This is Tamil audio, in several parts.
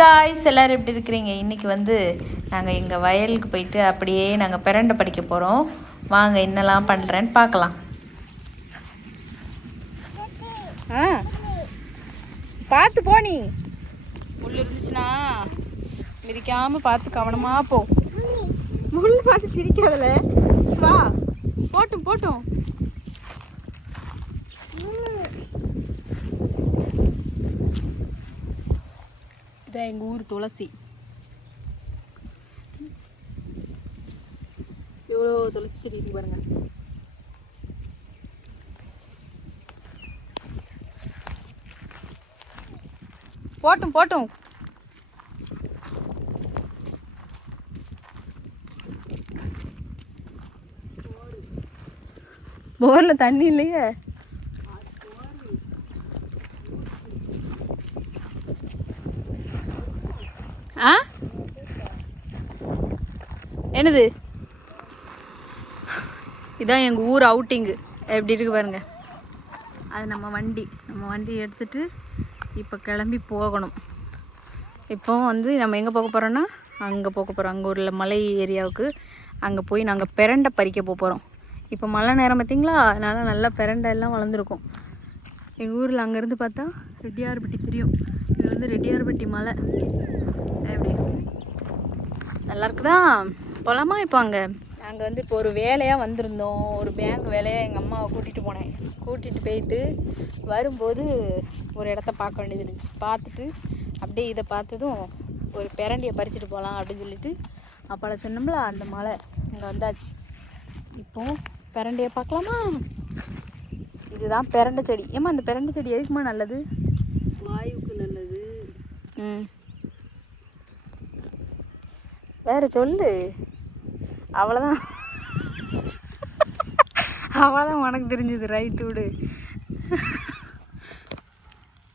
காய்ஸ் எல்லோரும் எப்படி இருக்கிறீங்க? இன்றைக்கி வந்து நாங்கள் எங்கள் வயலுக்கு போயிட்டு அப்படியே நாங்கள் பிரண்டை படிக்க போகிறோம். வாங்க என்னெல்லாம் பண்ணுறேன்னு பார்க்கலாம். பார்த்து போனி முள் இருந்துச்சுன்னா மிதிக்காமல் பார்த்து கவனமாக போ. முள் பார்த்து சிரிக்காதல. வா போட்டும் போட்டும். இதான் எங்கள் ஊர் துளசி. எவ்வளோ துளசி செடி இருக்கு பாருங்க. போட்டும் போட்டும். போர்ல தண்ணி இல்லையே. என்னது? இதான் எங்கள் ஊர் அவுட்டிங்கு. எப்படி இருக்கு பாருங்க. அது நம்ம வண்டி எடுத்துகிட்டு இப்போ கிளம்பி போகணும். இப்போ வந்து நம்ம எங்கே போக போகிறோன்னா அங்கே போக போகிறோம். அங்கே உள்ள மலை ஏரியாவுக்கு அங்கே போய் நாங்கள் பிரண்டை பறிக்க போகிறோம். இப்போ மழை நேரம் பார்த்திங்களா, அதனால் நல்லா பிரண்டை எல்லாம் வளர்ந்துருக்கும். எங்கள் ஊரில் அங்கேருந்து பார்த்தா ரெட்டியார்பட்டி தெரியும். இது வந்து ரெட்டியார்பட்டி மலை. எப்படி நல்லா இருக்குதா? போகலாமா? இப்போ நாங்கள் வந்து இப்போ ஒரு வேலையாக வந்திருந்தோம். ஒரு பேங்க் வேலையாக எங்கள் அம்மாவை கூட்டிகிட்டு போனேன். கூட்டிகிட்டு போயிட்டு வரும்போது ஒரு இடத்த பார்க்க வேண்டியது இருந்துச்சு. பார்த்துட்டு அப்படியே இதை பார்த்ததும் ஒரு பிரண்டியை பறிச்சுட்டு போகலாம் அப்படின்னு சொல்லிட்டு அப்போ சொன்னோம்ல, அந்த மலை இங்கே வந்தாச்சு. இப்போது பிரண்டையை பார்க்கலாமா? இதுதான் பிரண்டை செடி. ஏம்மா அந்த பிரண்டை செடி எதுக்குமா நல்லது? வாயுக்கு நல்லது. வேறு சொல்லு. அவ்வளோதான் உனக்கு தெரிஞ்சது. ரைட்டு விடு.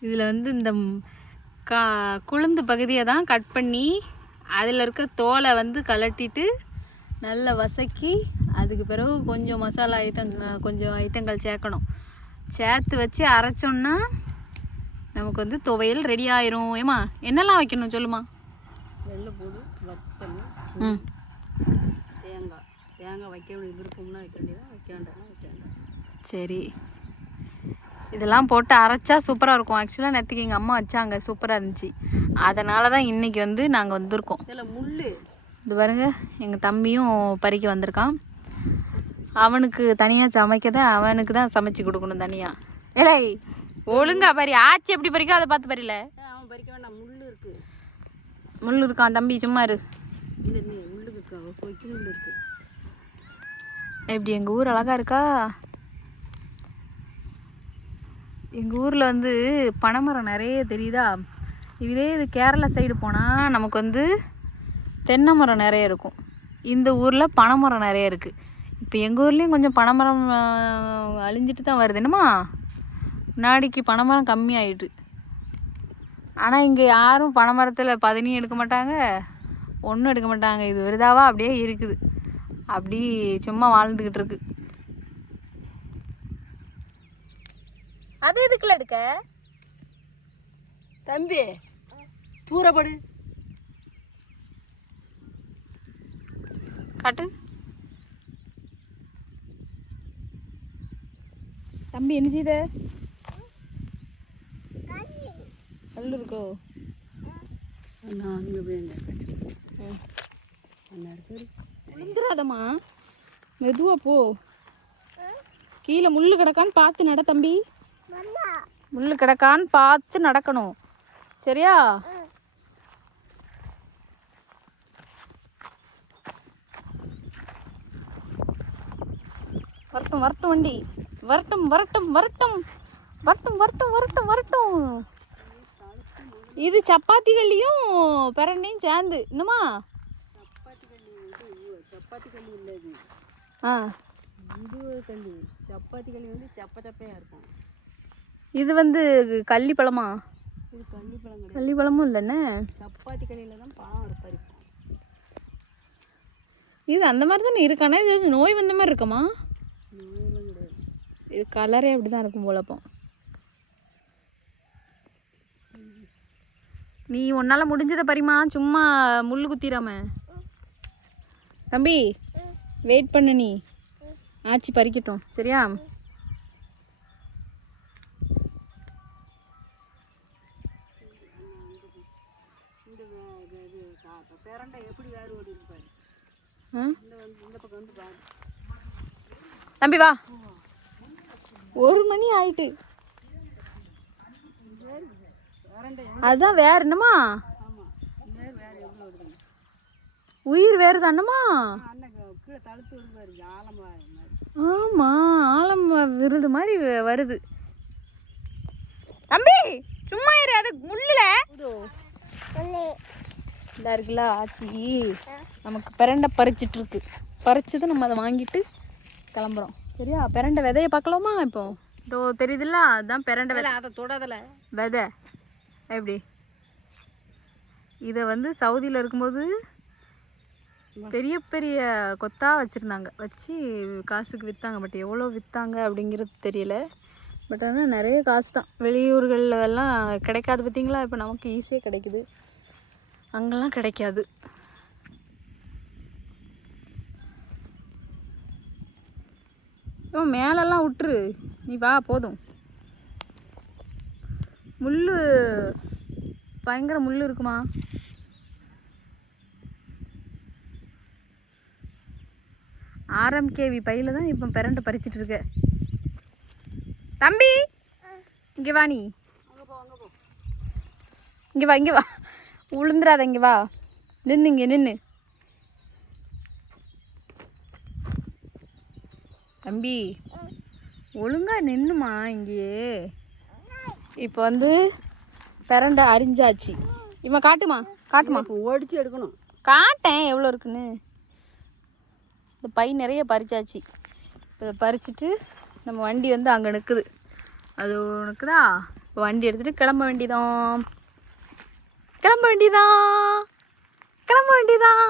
இதில் வந்து இந்த குளுந்து பகுதியை தான் கட் பண்ணி அதில் இருக்க தோலை வந்து கலட்டிட்டு நல்லா வசக்கி அதுக்கு பிறகு கொஞ்சம் மசாலா கொஞ்சம் ஐட்டங்கள் சேர்க்கணும். சேர்த்து வச்சு அரைச்சோன்னா நமக்கு வந்து துவையல் ரெடி ஆயிரும். ஏம்மா என்னெல்லாம் வைக்கணும் சொல்லுமா? வெள்ளைப்பூடு, வத்தல், தேங்காய் வைக்க வேண்டிய விருப்பம்னா வைக்க வேண்டியதான், வைக்க வேண்டாம். சரி, இதெல்லாம் போட்டு அரைச்சா சூப்பராக இருக்கும். ஆக்சுவலாக நேற்றுக்கு எங்கள் அம்மா வச்சாங்க, சூப்பராக இருந்துச்சு. அதனால தான் இன்றைக்கி வந்து நாங்கள் வந்திருக்கோம். இதில் முள் இது பாருங்க, எங்கள் தம்பியும் பறிக்க வந்திருக்கான். அவனுக்கு தனியாக சமைக்கதான், அவனுக்கு தான் சமைச்சு கொடுக்கணும் தனியாக. இல்லை ஒழுங்கா பறி. ஆச்சி எப்படி பறிக்கும் அதை பார்த்து பறில. அவன் பறிக்க வேண்டாம், முள் இருக்கு. முள் இருக்கான் தம்பி, சும்மா இரு. முள் இருக்கா? முள் இருக்கு. எப்படி எங்கள் ஊர் அழகா இருக்கா? எங்கள் ஊரில் வந்து பனைமரம் நிறைய தெரியுதா? இது கேரளா சைடு போனால் நமக்கு வந்து தென்னை மரம் நிறைய இருக்கும். இந்த ஊரில் பனைமரம் நிறைய இருக்குது. இப்போ எங்கள் ஊர்லேயும் கொஞ்சம் பனைமரம் அழிஞ்சிட்டு தான் வருது. என்னம்மா முன்னாடிக்கு பனைமரம் கம்மியாயிட்டு. ஆனால் இங்கே யாரும் பனைமரத்தில் பதனியும் எடுக்க மாட்டாங்க, ஒன்றும் எடுக்க மாட்டாங்க. இது வருதாவா அப்படியே இருக்குது, அப்படி சும்மா வாழ்ந்துக்கிட்டு இருக்கு. அது எதுக்குல எடுக்க தம்பி? தூரப்படு காட்டு. தம்பி என்ன செய்த? கல் இருக்கோ? விழுந்துடாதம்மா, மெதுவா போ. கீழே முள்ளு கிடக்கான்னு பார்த்து நட தம்பி. முள்ளு கிடக்கான்னு பார்த்து நடக்கணும், சரியா? வரட்டும் வரட்டும் வண்டி, வரட்டும் வரட்டும் வரட்டும் வரட்டும் வரட்டும் வரட்டும் வரட்டும். இது சப்பாத்தி கல்லியும் பிரண்டையும் சேர்ந்து என்னம்மா? சப்பாத்தி கல்லி இல்லது. இது கல்லி சப்பாத்தி கல்லி வந்து சப்பையாக இருக்கும். இது வந்து கள்ளி பழமா? இது கள்ளி பழம். கள்ளி பழமும் இல்லைண்ணே, சப்பாத்தி கல்லியில் தான் பழம் பறிப்போம். இது அந்த மாதிரி தானே இருக்கானே? இது நோய் வந்த மாதிரி இருக்குமா? நோயெல்லாம் கிடையாது. இது கலரே அப்படி தான் இருக்கும் போலப்போ. நீ உன்னால் முடிஞ்சதை பறிமா, சும்மா முள் குத்திராம. தம்பி வெயிட் பண்ணு, நீ ஆச்சி பறிக்கட்டும் சரியா? பேரண்டை எப்படி வேறு ஓடி இருப்பாரு. இந்த பக்கம் வந்து பாரு தம்பி வா. 1 மணி ஆயிட்டு. அதுதான் வேறு என்னம்மா? ஆமாம், வேறு வேறு எவ்வளோ வருதுங்க. உயிர் வேறு தானம்மா? அண்ணன் கீழே தழுத்து வருவாரு ஆழம் மாதிரி. ஆமாம், ஆழம் விருது மாதிரி வருது. தம்பி சும்மா இரு, அது முள்ளில் இதா இருக்குல்ல ஆச்சி. நமக்கு பிரண்டை பறிச்சிட்டு இருக்கு. பறிச்சதும் நம்ம அதை வாங்கிட்டு கிளம்புறோம் சரியா? பிரண்டை விதையை பார்க்கலாமா? இப்போ இதோ தெரியுதுல்ல, அதுதான் பிரண்டை விதை. அதை தொடதில் விதை எப்படி இதை வந்து சவுதியில் இருக்கும்போது பெரிய பெரிய கொத்தா வச்சுருந்தாங்க, வச்சு காசுக்கு விற்றாங்க. பட் எவ்வளோ விற்றாங்க அப்படிங்கிறது தெரியல. பட் ஆனால் நிறைய காசு தான். வெளியூர்களில் எல்லாம் கிடைக்காது பார்த்தீங்களா? இப்போ நமக்கு ஈஸியாக கிடைக்குது, அங்கெல்லாம் கிடைக்காது. மேலெல்லாம் விட்டுரு, நீ வா போதும். முள் பயங்கர முள் இருக்குமா? RMKV பையில தான் இப்போ பிரண்டை பறிச்சிட்டு இருக்க. தம்பி இங்கே வா, நீ இங்கே வா, இங்கே வா, உளுந்துராத, இங்கே வா, நின்று, இங்கே நின்று. தம்பி ஒழுங்கா நின்னுமா இங்கேயே. இப்போ வந்து பிரண்டை அரிஞ்சாச்சு. இவன் காட்டுமா, காட்டுமா, ஒடிச்சு எடுக்கணும். காட்டேன் எவ்வளோ இருக்குன்னு. இந்த பை நிறைய பறிச்சாச்சு. இதை பறிச்சுட்டு நம்ம வண்டி வந்து அங்கே நிற்குது. அது நிற்குதா? இப்போ வண்டி எடுத்துகிட்டு கிளம்ப வேண்டியதான், கிளம்ப வேண்டியதான், கிளம்ப வேண்டியதான்.